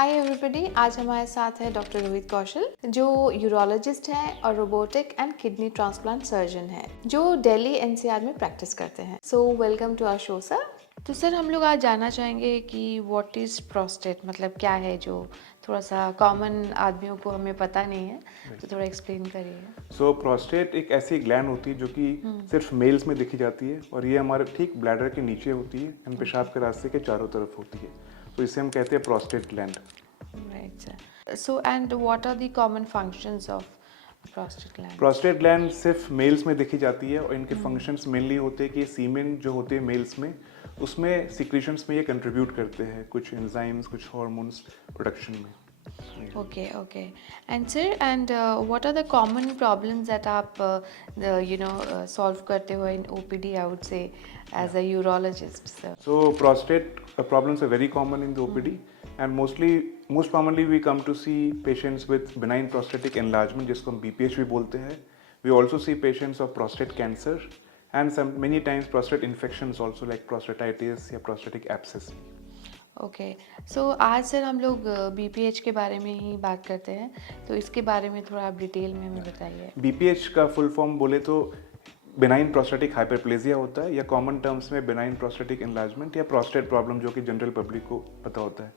Hi everybody, आज हमारे साथ है डॉक्टर रोहित कौशल जो यूरोलॉजिस्ट हैं और robotic and kidney transplant surgeon हैं जो दिल्ली एनसीआर में प्रैक्टिस करते हैं। So welcome to our show sir. तो सर हम लोग आज जानना चाहेंगे कि व्हाट इज़ प्रोस्टेट, मतलब क्या है जो थोड़ा सा कॉमन आदमियों को हमें पता नहीं है, तो थोड़ा एक्सप्लेन करिए। सो प्रोस्टेट एक ऐसी ग्लैंड होती है जो कि सिर्फ मेल्स में देखी जाती है और ये हमारे ठीक ब्लैडर के नीचे होती है एंड पेशाब के रास्ते के चारों तरफ होती है, तो इसे हम कहते हैं prostate gland. Right sir. So and what are the common functions of prostate gland? Prostate gland सिर्फ मेल्स में देखी जाती है और इनके फंक्शंस मेनली होते हैं कि सीमेन जो होते हैं मेल्स में, उसमें सिक्रीशंस में ये कंट्रीब्यूट करते हैं, कुछ एंजाइम्स, कुछ हार्मोन्स प्रोडक्शन में। Okay. And sir, and what are the common problems that आप solve करते हो in OPD, I would say, as a urologist, sir? So prostate problems are very common in the OPD, and most commonly we come to see patients with benign prostatic enlargement, जिसको हम BPH भी बोलते हैं. We also see patients of prostate cancer and many times prostate infections also, like prostatitis या prostatic abscess. Okay, सो आज sir हम लोग BPH के बारे में ही बात करते हैं, तो इसके बारे में थोड़ा आप डिटेल में हमें बताइए। BPH का फुल फॉर्म बोले तो बेनाइन प्रोस्टेटिक हाइपरप्लेजिया होता है, या कॉमन टर्म्स में बेनाइन प्रोस्टेटिक एनलार्जमेंट या प्रोस्टेट प्रॉब्लम, जो कि जनरल पब्लिक को पता होता है।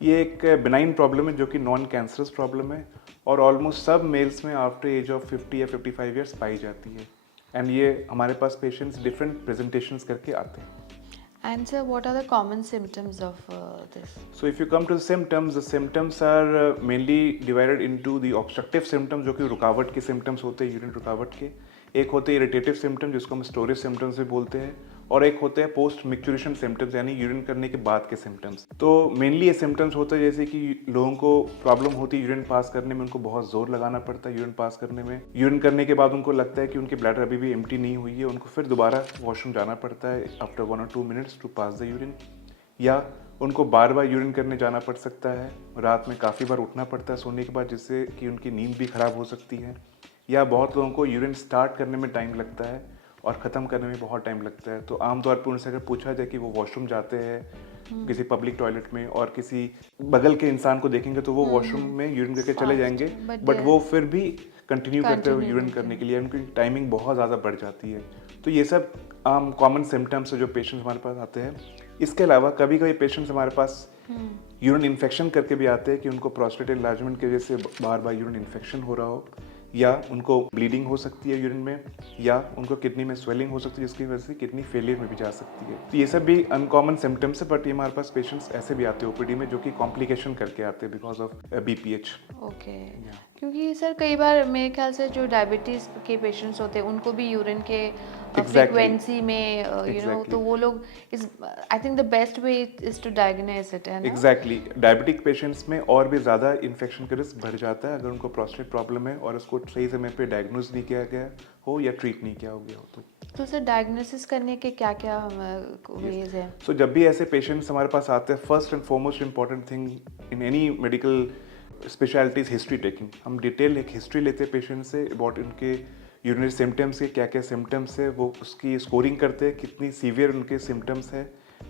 ये एक बेनाइन प्रॉब्लम है जो कि नॉन कैंसरस प्रॉब्लम है और ऑलमोस्ट सब मेल्स में आफ्टर एज ऑफ 50 या 55 ईयर्स पाई जाती है, एंड ये हमारे पास पेशेंट्स डिफरेंट प्रेजेंटेशंस करके आते हैं। And sir, what are the common symptoms of this? So if you come to the symptoms are mainly divided into the obstructive symptoms, जो कि रुकावट के symptoms होते हैं, यूरिन रुकावट के। एक होते हैं इरिटेटिव सिम्टम्स, जिसको हम स्टोरेज सिम्टम्स भी बोलते हैं, और एक होते हैं पोस्ट मिक्चुरेशन सिम्टम्स, यानी यूरिन करने के बाद के सिम्टम्स। तो मेनली ये सिम्टम्स होते हैं जैसे कि लोगों को प्रॉब्लम होती है यूरिन पास करने में, उनको बहुत जोर लगाना पड़ता है यूरिन पास करने में। यूरिन करने के बाद उनको लगता है कि उनकी ब्लैडर अभी भी एम्प्टी नहीं हुई है, उनको फिर दोबारा वॉशरूम जाना पड़ता है after 1 or 2 minutes to pass the urine, या उनको बार बार यूरिन करने जाना पड़ सकता है, रात में काफ़ी बार उठना पड़ता है सोने के बाद, जिससे कि उनकी नींद भी खराब हो सकती है, या बहुत लोगों को यूरिन स्टार्ट करने में टाइम लगता है और ख़त्म करने में बहुत टाइम लगता है। तो आमतौर पर उनसे अगर पूछा जाए कि वो वॉशरूम जाते हैं किसी पब्लिक टॉयलेट में और किसी बगल के इंसान को देखेंगे तो वो वॉशरूम में यूरिन करके चले जाएंगे, बट वो फिर भी कंटिन्यू करते हुए यूरिन करने के लिए उनकी टाइमिंग बहुत ज़्यादा बढ़ जाती है। तो ये सब आम कॉमन सिम्टम्स है जो पेशेंट्स हमारे पास आते हैं। इसके अलावा कभी कभी पेशेंट्स हमारे पास यूरिन इन्फेक्शन करके भी आते हैं कि उनको प्रोस्टेट एनलार्जमेंट की वजह से बार बार यूरिन इन्फेक्शन हो रहा हो, या उनको ब्लीडिंग हो सकती है यूरिन में, या उनको किडनी में स्वेलिंग हो सकती है जिसकी वजह से किडनी फेलियर में भी जा सकती है। तो ये सब भी अनकॉमन सिम्टम्स है, बट ये हमारे पास पेशेंट्स ऐसे भी आते हैं OPD में जो कि कॉम्प्लिकेशन करके आते हैं बिकॉज ऑफ BPH। ओके, क्योंकि सर कई बार मेरे ख्याल से जो डायबिटीज़ के पेशेंट्स होते हैं उनको भी यूरिन के फ्रीक्वेंसी में तो वो लोग इस I think the best way is to diagnose it, है ना? एग्जैक्टली, डायबिटिक पेशेंट्स में और भी ज़्यादा इन्फेक्शन का रिस्क बढ़ जाता है अगर उनको प्रोस्टेट प्रॉब्लम है और उसको सही समय पे डायग्नोज नहीं किया गया हो या ट्रीट नहीं किया हो गया हो। तो सर डायग्नोसिस करने के क्या क्या वेज हैं? सो जब भी ऐसे पेशेंट्स हमारे पास आते हैं, first and foremost important thing in any medical specialities history taking. हम डिटेल एक हिस्ट्री लेते हैं पेशेंट से अबाउट उनके यूरिनरी सिम्टम्स के क्या क्या सिम्टम्स है, वो उसकी स्कोरिंग करते हैं कितनी सीवियर उनके सिम्टम्स है,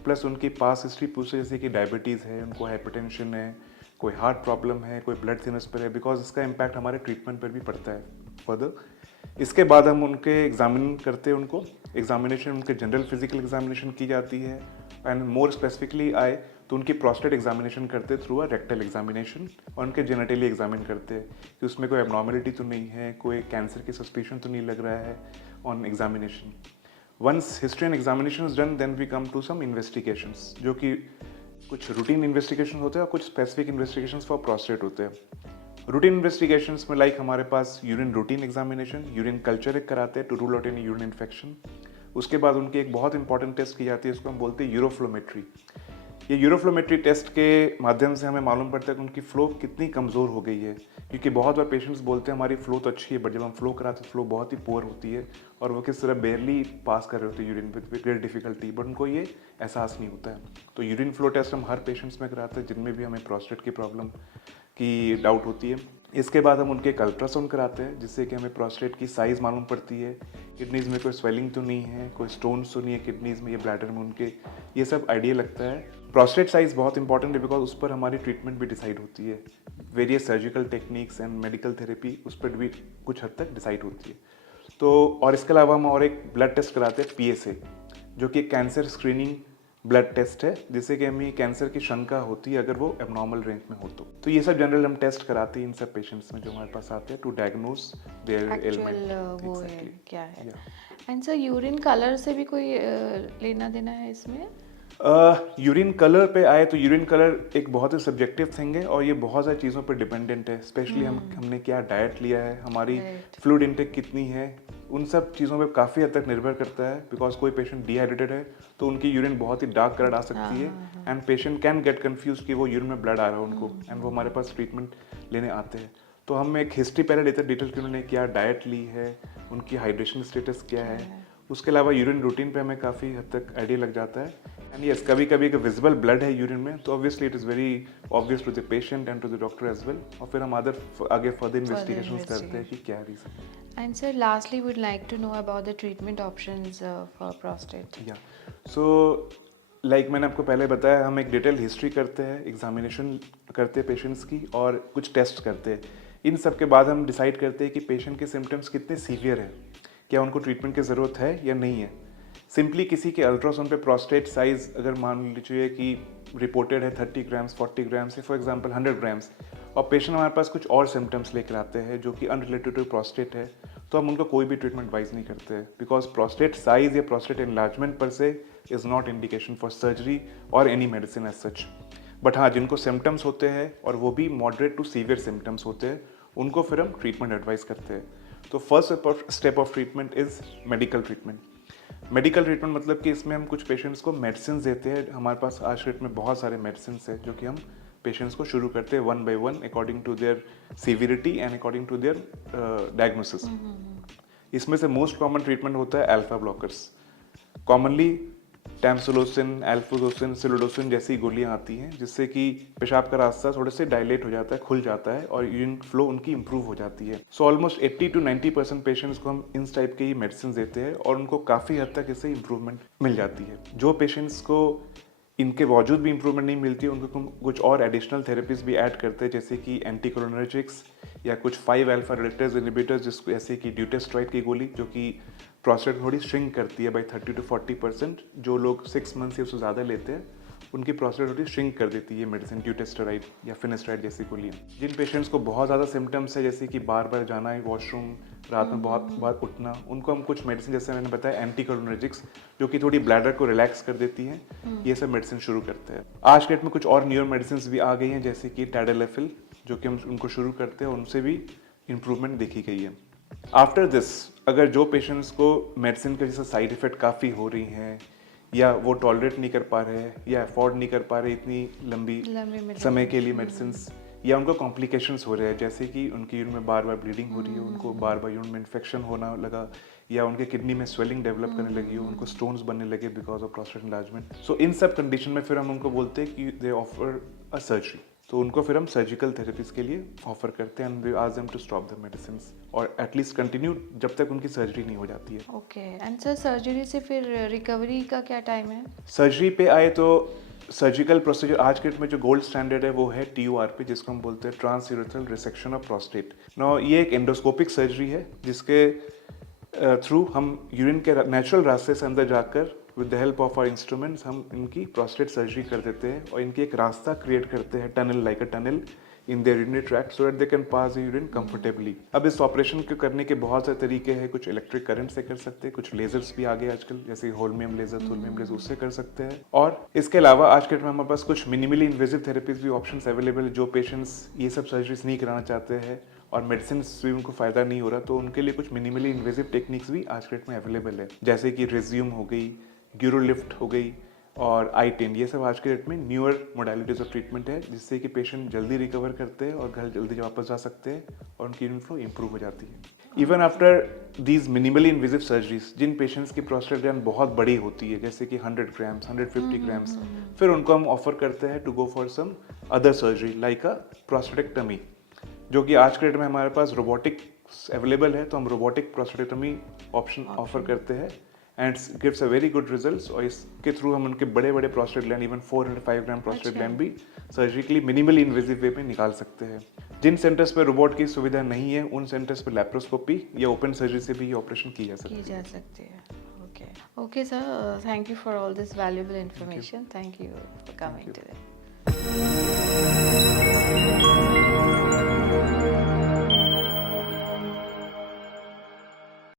प्लस उनकी पास हिस्ट्री पूछते हैं जैसे कि डायबिटीज़ है, उनको हाइपरटेंशन है, कोई हार्ट प्रॉब्लम है, कोई ब्लड थिननेस पर है, बिकॉज इसका इम्पैक्ट हमारे ट्रीटमेंट पर भी पड़ता है फर्दर। इसके बाद हम उनके एग्जामिन करते हैं, उनको एग्जामिनेशन उनके जनरल फिजिकल एग्जामिनेशन की जाती है, एंड मोर स्पेसिफिकली आए तो उनकी प्रोस्टेट एग्जामिनेशन करते थ्रू अ रेक्टल एग्जामिनेशन, और उनके जेनेटली एग्जामिन करते हैं कि उसमें कोई एबनॉर्मलिटी तो नहीं है, कोई कैंसर की सस्पिशन तो नहीं लग रहा है on examination. Once history and examination is done, then we come to some investigations, जो कि कुछ रूटीन इन्वेस्टिगेशन होते हैं और कुछ स्पेसिफिक इन्वेस्टिगेशंस फॉर प्रोस्टेट होते हैं। रूटीन इन्वेस्टिगेशंस में लाइक हमारे पास urine routine examination, urine culture एक कराते हैं to rule out any urine infection. उसके बाद उनकी एक बहुत इंपॉर्टेंट टेस्ट की जाती है, उसको हम बोलते हैं यूरोफ्लोमेट्री। ये यूरोफ्लोमेट्री टेस्ट के माध्यम से हमें मालूम पड़ता है कि उनकी फ्लो कितनी कमज़ोर हो गई है, क्योंकि बहुत बार पेशेंट्स बोलते हैं हमारी फ्लो तो अच्छी है, बट जब हम फ्लो कराते हैं फ्लो बहुत ही पुअर होती है और वो किस तरह बेयरली पास कर रहे होते हैं urine with great difficulty, but उनको ये एहसास नहीं होता है। तो यूरिन फ्लो टेस्ट हम हर पेशेंट्स में कराते हैं जिनमें भी हमें प्रोस्टेट की प्रॉब्लम की डाउट होती है। इसके बाद हम उनके एक अल्ट्रासाउंड कराते हैं जिससे कि हमें प्रोस्टेट की साइज़ मालूम पड़ती है, किडनीज़ में कोई स्वेलिंग तो नहीं है, कोई स्टोन्स तो नहीं है किडनीज़ में या ब्लैडर में उनके, ये सब आइडिया लगता है। प्रोस्टेट साइज बहुत इंपॉर्टेंट है बिकॉज उस पर हमारी ट्रीटमेंट भी डिसाइड होती है। Various surgical techniques and medical therapy उस पर भी कुछ हद तक डिसाइड होती है। तो और इसके अलावा हम और एक ब्लड टेस्ट कराते हैं PSA, जो कि एक कैंसर स्क्रीनिंग ब्लड टेस्ट है, जिससे कि हमें कैंसर की शंका होती है अगर वो एबनॉर्मल रेंज में हो तो ये सब जनरल हम टेस्ट कराते हैं इन सब पेशेंट्स में जो हमारे पास आते हैं टू डायग्नोज देयर एलिमेंट। वो है क्या है। एंड सर यूरिन कलर से भी कोई लेना देना है इसमें? यूरिन कलर पे आए तो यूरिन कलर एक बहुत ही सब्जेक्टिव थिंग है और ये बहुत सारी चीज़ों पर डिपेंडेंट है, स्पेशली हमने क्या डाइट लिया है, हमारी फ्लूइड इनटेक कितनी है, उन सब चीज़ों पे काफ़ी हद तक निर्भर करता है। बिकॉज कोई पेशेंट डिहाइड्रेटेड है तो उनकी यूरिन बहुत ही डार्क कलर आ सकती है and patient can get confuse कि वो यूरिन में ब्लड आ रहा है उनको एंड वो हमारे पास ट्रीटमेंट लेने आते हैं। तो हम एक हिस्ट्री पहले लेते हैं डिटेल कि उन्होंने क्या डाइट ली है, उनकी हाइड्रेशन स्टेटस क्या है, उसके अलावा यूरिन रूटीन पे हमें काफ़ी हद तक आइडिया लग जाता है। एंड यस, कभी कभी एक विजिबल ब्लड है यूरिन में तो obviously it is very obvious to the patient and to the doctor as well, और फिर हम आगे फर्दर इन्वेस्टिगेशंस करते हैं कि क्या रीज़न है। And sir, lastly, we'd like to know about the treatment options for prostate. या सो लाइक मैंने आपको पहले बताया, हम एक डिटेल हिस्ट्री करते हैं, एग्जामिनेशन करते हैं पेशेंट्स की और कुछ टेस्ट करते हैं। इन सब के बाद हम डिसाइड करते हैं कि पेशेंट के सिम्टम्स कितने सीवियर हैं, क्या उनको ट्रीटमेंट की ज़रूरत है या नहीं है। सिंपली किसी के अल्ट्रासाउंड पे प्रोस्टेट साइज अगर मान लीजिए कि रिपोर्टेड है 30 ग्राम्स 40 ग्राम्स या फॉर एग्जांपल 100 ग्राम्स और पेशेंट हमारे पास कुछ और सिम्टम्स लेकर आते हैं जो कि अनरिलेटेड टू प्रोस्टेट है, तो हम उनको कोई भी ट्रीटमेंट एडवाइस नहीं करते हैं। बिकॉज प्रोस्टेट साइज या prostate enlargement per se is not indication for surgery और any medicine as such. But हाँ, जिनको सिम्टम्स होते हैं और वो भी मॉडरेट टू सीवियर सिम्टम्स होते हैं, उनको फिर हम ट्रीटमेंट एडवाइस करते हैं। तो first step of treatment is medical treatment. Medical treatment मतलब कि इसमें हम कुछ पेशेंट्स को मेडिसिन देते हैं। हमारे पास आज डेट में बहुत सारे मेडिसिन है जो कि हम पेशेंट्स को शुरू करते हैं 1 by 1 according to their severity and according to their diagnosis. इसमें से मोस्ट कॉमन ट्रीटमेंट होता है alpha blockers. Commonly tamsulosin, alfuzosin, silodosin जैसी गोलियां आती हैं जिससे कि पेशाब का रास्ता थोड़े से डायलेट हो जाता है, खुल जाता है और यूरिन फ्लो उनकी इंप्रूव हो जाती है। सो ऑलमोस्ट 80 to 90% पेशेंट्स को हम इस टाइप के ही मेडिसिन देते हैं और उनको काफ़ी हद तक इससे इंप्रूवमेंट मिल जाती है। जो पेशेंट्स को इनके बावजूद भी इंप्रूवमेंट नहीं मिलती है उनको हम कुछ और एडिशनल थेरेपीज भी ऐड करते हैं, जैसे कि एंटीकोलिनर्जिक्स या कुछ 5 अल्फा रिलेटेज इनहिबिटर्स, जिसको जैसे कि ड्यूटेस्ट्राइड की गोली जो कि प्रोस्टेट थोड़ी श्रिंक करती है बाई 30 to 40%। जो लोग 6 मंथ्स या उससे ज़्यादा लेते हैं उनकी प्रोस्टेट थोड़ी श्रिंक कर देती है मेडिसिन, ड्यूटेस्टेराइड या फिनेस्ट्राइड जैसी गोलियाँ। जिन पेशेंट्स को बहुत ज़्यादा सिम्टम्स है जैसे कि बार बार जाना है वॉशरूम, रात में बहुत बार उठना, उनको हम कुछ मेडिसिन जैसे मैंने बताया एंटीकोलिनर्जिक्स जो कि थोड़ी ब्लैडर को रिलैक्स कर देती हैं, ये सब मेडिसिन शुरू करते हैं। आज के डेट में कुछ और न्यूअर मेडिसिन भी आ गई हैं जैसे कि टैडेलेफिल, जो कि हम उनको शुरू करते हैं और उनसे भी इम्प्रूवमेंट देखी गई है। आफ्टर दिस, अगर जो पेशेंट्स को मेडिसिन के जैसे साइड इफेक्ट काफ़ी हो रही हैं या वो टॉलरेट नहीं कर पा रहे हैं या अफोर्ड नहीं कर पा रहे इतनी लंबी समय के लिए मेडिसिन, या उनको कॉम्प्लिकेशंस हो रहे हैं जैसे कि उनकी यूरिन में बार बार ब्लीडिंग हो रही है, उनको बार बार यूरिन में इन्फेक्शन होना लगा या उनके किडनी में स्वेलिंग डेवलप करने लगी हो, उनको स्टोन्स बनने लगे बिकॉज ऑफ प्रोस्टेट एनलार्जमेंट। सो इन सब कंडीशन में फिर हम उनको बोलते हैं कि दे ऑफर अ सर्जरी, तो उनको फिर हम सर्जिकल थेरेपीज के लिए ऑफर करते हैं and we ask them to stop the medicine और एटलीस्ट कंटिन्यू जब तक उनकी सर्जरी नहीं हो जाती है। ओके, एंड सर सर्जरी से फिर रिकवरी का क्या टाइम है? सर्जरी पे आए तो सर्जिकल प्रोसीजर आज के डेट में जो गोल्ड स्टैंडर्ड है वो है TURP, जिसको हम बोलते हैं transurethral resection of prostate. No, ये एक एंडोस्कोपिक सर्जरी है जिसके थ्रू हम यूरिन के नेचुरल रास्ते से अंदर जाकर with the help of our instruments हम इनकी प्रोस्टेट सर्जरी कर देते हैं और इनकी एक रास्ता क्रिएट करते हैं, tunnel like a tunnel in their urinary tract so that they can pass the urine comfortably. अब इस ऑपरेशन को करने के बहुत सारे तरीके हैं, कुछ इलेक्ट्रिक करंट से कर सकते हैं, कुछ लेजर्स भी आ गए आजकल जैसे होल्मियम लेजर, थोल्मियम लेजर, उससे कर सकते हैं। और इसके अलावा आज के डेट में हमारे पास कुछ मिनिमली इन्वेजिव थेरेपीज भी ऑप्शंस अवेलेबल है। जो पेशेंट्स ये सब सर्जरीज नहीं कराना चाहते हैं और मेडिसिन भी उनको फायदा नहीं हो रहा तो उनके लिए कुछ मिनिमली इन्वेजिव टेक्निक्स भी आज के डेट में अवेलेबल है, जैसे कि रेज्यूम हो गई, ग्यूरोलिफ्ट हो गई और I10। ये सब आज के डेट में न्यूअर मोडालिटीज ऑफ ट्रीटमेंट है जिससे कि पेशेंट जल्दी रिकवर करते हैं और घर जल्दी वापस जा सकते हैं और उनकी यूरिन फ्लो इंप्रूव हो जाती है। Even after these minimally invasive surgeries, जिन पेशेंट्स की प्रोस्टेट ग्लैंड बहुत बड़ी होती है जैसे कि 100 ग्राम्स 150 ग्राम्स, फिर उनको हम ऑफर करते हैं to go for some other surgery like a prostatectomy, जो कि आज के डेट में हमारे पास रोबोटिक अवेलेबल है, तो हम रोबोटिक प्रोस्टेटेक्टमी ऑप्शन ऑफर करते हैं and gives a very good results. और इसके थ्रू हम उनके बड़े बड़े प्रोस्टेट ग्लैंड, इवन 405 ग्राम प्रोस्टेट ग्लैंड भी सर्जिकली मिनिमली इन्वेजिव वे में निकाल सकते हैं। जिन सेंटर्स पर रोबोट की सुविधा नहीं है उन सेंटर्स पर लैप्रोस्कोपी या ओपन सर्जरी से भी ये ऑपरेशन की जा सकती है। Okay, sir. Thank you for all this valuable information. Thank you for coming today.